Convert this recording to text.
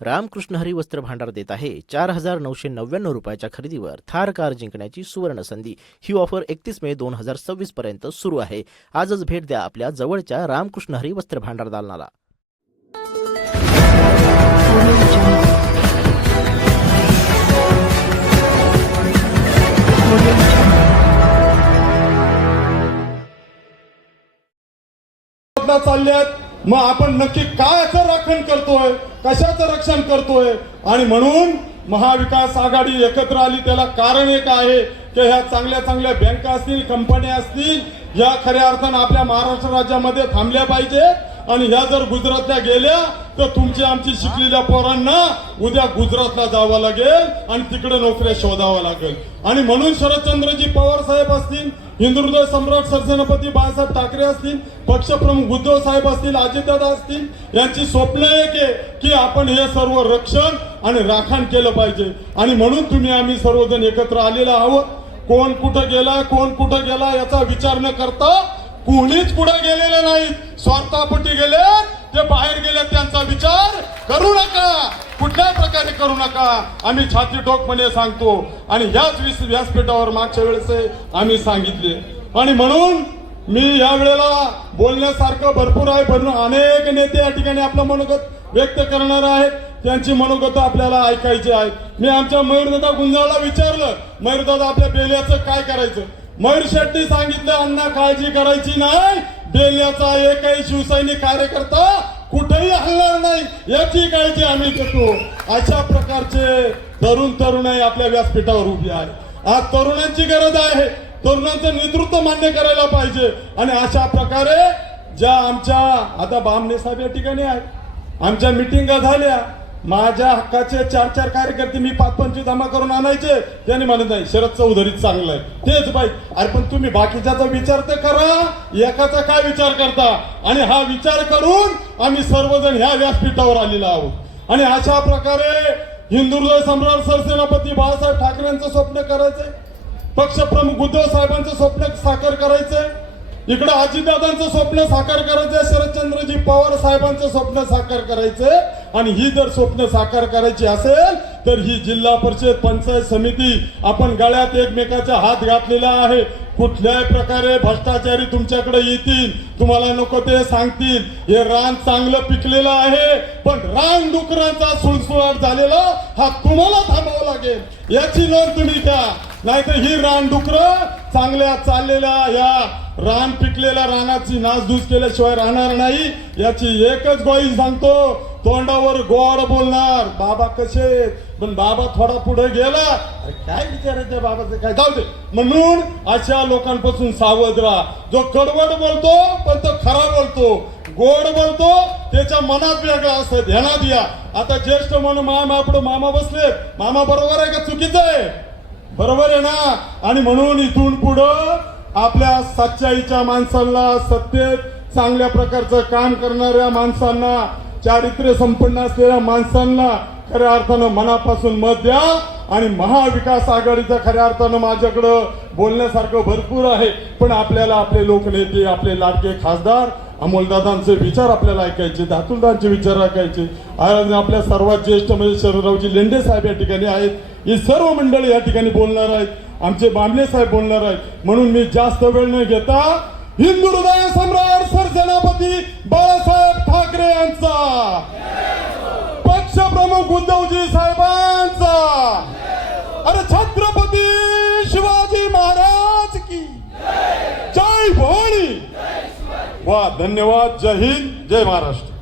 रामकृष्ण हरी वस्त्र भांडार देत आहे 4,999 रुपयाच्या खरेदीवर थार कार जिंकण्याची सुवर्ण संधी। ही ऑफर 31 मे 2026 पर्यंत सुरू आहे। आजच भेट द्या आपल्या जवळच्या रामकृष्ण हरी वस्त्र भांडार दालनाला। चालल्यात मग आपण नक्की कायचं राखण करतोय, कशाचं रक्षण करतोय? आणि म्हणून महाविकास आघाडी एकत्र आली त्याला कारण एक आहे की ह्या चांगल्या चांगल्या बँका असतील, कंपन्या असतील, या खऱ्या अर्थानं आपल्या महाराष्ट्र राज्यामध्ये थांबल्या पाहिजेत। आणि ह्या जर गुजरातला गेल्या तर तुमची आमची शिकलेल्या पोरांना उद्या गुजरातला जावं लागेल आणि तिकडे नोकऱ्या शोधावं लागेल। आणि म्हणून शरदचंद्रजी पवार साहेब असतील, हिंदुहृदय सम्राट सरसेनापती बाळासाहेब ठाकरे असतील, पक्षप्रमुख उद्धव साहेब असतील, अजितदादा असतील, यांची स्वप्न एक आहे की आपण हे सर्व रक्षण आणि राखण केलं पाहिजे। आणि म्हणून तुम्ही आम्ही सर्वजण एकत्र आलेलो आहोत। कोण कुठं गेला याचा विचार न करता कोणीच पुढे गेलेले नाही, स्वार्थापोटी गेले ते बाहेर गेले, त्यांचा विचार करू नका, कुठल्या प्रकारे करू नका, आम्ही छाती ठोकपणे सांगतो। आणि ह्याच व्यासपीठावर मागच्या वेळेस आम्ही सांगितले। आणि म्हणून मी या वेळेला बोलण्यासारखं भरपूर आहे, पण अनेक नेते या ठिकाणी आपलं मनोगत व्यक्त करणार आहेत, त्यांची मनोगत आपल्याला ऐकायची आहेत। मी आमच्या मयूरदादा गुंजाळला विचारलं, मयूरदादा आपल्या बेल्याचं काय करायचं? मयूर शेट्टी सांगितलं, अण्णा काळजी करायची नाही, बेल्याचा एकही शिवसैनिक कार्यकर्ता कुठेही हलणार नाही याची काळजी आम्ही घेतो। अशा प्रकारचे तरुणाई आपल्या व्यासपीठावर उभी आहे। आज तरुणांची गरज आहे, तरुणांचं नेतृत्व मान्य करायला पाहिजे। आणि अशा प्रकारे ज्या आमच्या आता बामणे साहेब या ठिकाणी आहेत, आमच्या मिटिंगा झाल्या, माझ्या हक्काचे 4 कार्यकर्ते मी 5-25 जमा करून आणायचे, त्यांनी म्हणत नाही शरद चौधरीच चांगलं आहे, तेच बाई। अरे पण तुम्ही बाकीच्याचा विचार तर करा, एकाचा काय विचार करता? आणि हा विचार करून आम्ही सर्वजण ह्या व्यासपीठावर आलेलो आहोत। आणि अशा प्रकारे हिंदुहृदय सम्राट सरसेनापती बाळासाहेब ठाकरेंचं स्वप्न करायचंय, पक्षप्रमुख उद्धव साहेबांचं स्वप्न साकार करायचंय, इकडे अजितदादांचं स्वप्न साकार करायचंय, शरदचंद्रजी पवार साहेबांचं स्वप्न साकार करायचंय। आणि ही जर स्वप्न साकार करायची असेल तर ही जिल्हा परिषद पंचायत समिती आपण गळ्यात एकमेकाचा हात घातलेला आहे। कुठल्याही प्रकारे भ्रष्टाचारी तुमच्याकडे येतील, तुम्हाला नको ते सांगतील, हे रान चांगलं पिकलेलं आहे, पण रान डुकरांचा सुळसुळाट झालेला हा तुम्हाला थांबावं लागेल, याची नोंद तुम्ही घ्या। नाहीतर ही रान डुकरं चांगल्या चाललेल्या या रान पिकलेल्या रानाची नासधूस केल्याशिवाय राहणार नाही, याची एकच ग्वाही सांगतो। तोंडावर गोड बोलणार बाबा कसे, पण बाबा थोडा पुढे गेला, काय विचारायचं बाबाचं काय, जाऊ दे। म्हणून अशा लोकांपासून सावध राहा। जो कडवड बोलतो पण तो खरा बोलतो, गोड बोलतो त्याच्या मनात वेगळा असतं, ध्यानात घ्या। आता ज्येष्ठ म्हणून मामा बसले, मामा बरोबर आहे का चुकीचं आहे? बरोबर आहे ना। आणि म्हणून इथून पुढं आपल्या सच्चाईच्या माणसांना, सत्तेत चांगल्या प्रकारचं काम करणाऱ्या माणसांना, चारित्र्य संपन्न असलेल्या माणसांना खऱ्या अर्थानं मनापासून मत द्या। आणि महाविकास आघाडीचा खऱ्या अर्थानं माझ्याकडं बोलण्यासारखं भरपूर आहे, पण आपल्याला आपले लोकनेते, आपले लाडके खासदार अमोलदादांचे विचार आपल्याला ऐकायचे, धातुलदांचे विचार ऐकायचे। आज आपल्या सर्वात ज्येष्ठ म्हणजे शरदरावजी लेंडे साहेब या ठिकाणी आहेत, ही सर्व मंडळी या ठिकाणी बोलणार आहेत, आमचे बामणे साहेब बोलणार आहेत। म्हणून मी जास्त वेळ न घेता हिंदुहृदय सम्राट सरसेनापती बाळासाहेब ठाकरे यांचा, पक्षप्रमुख उद्धवजी साहेबांचा, अरे छत्रपती शिवाजी महाराज की जय भवानी। वा, धन्यवाद। जय हिंद, जय महाराष्ट्र।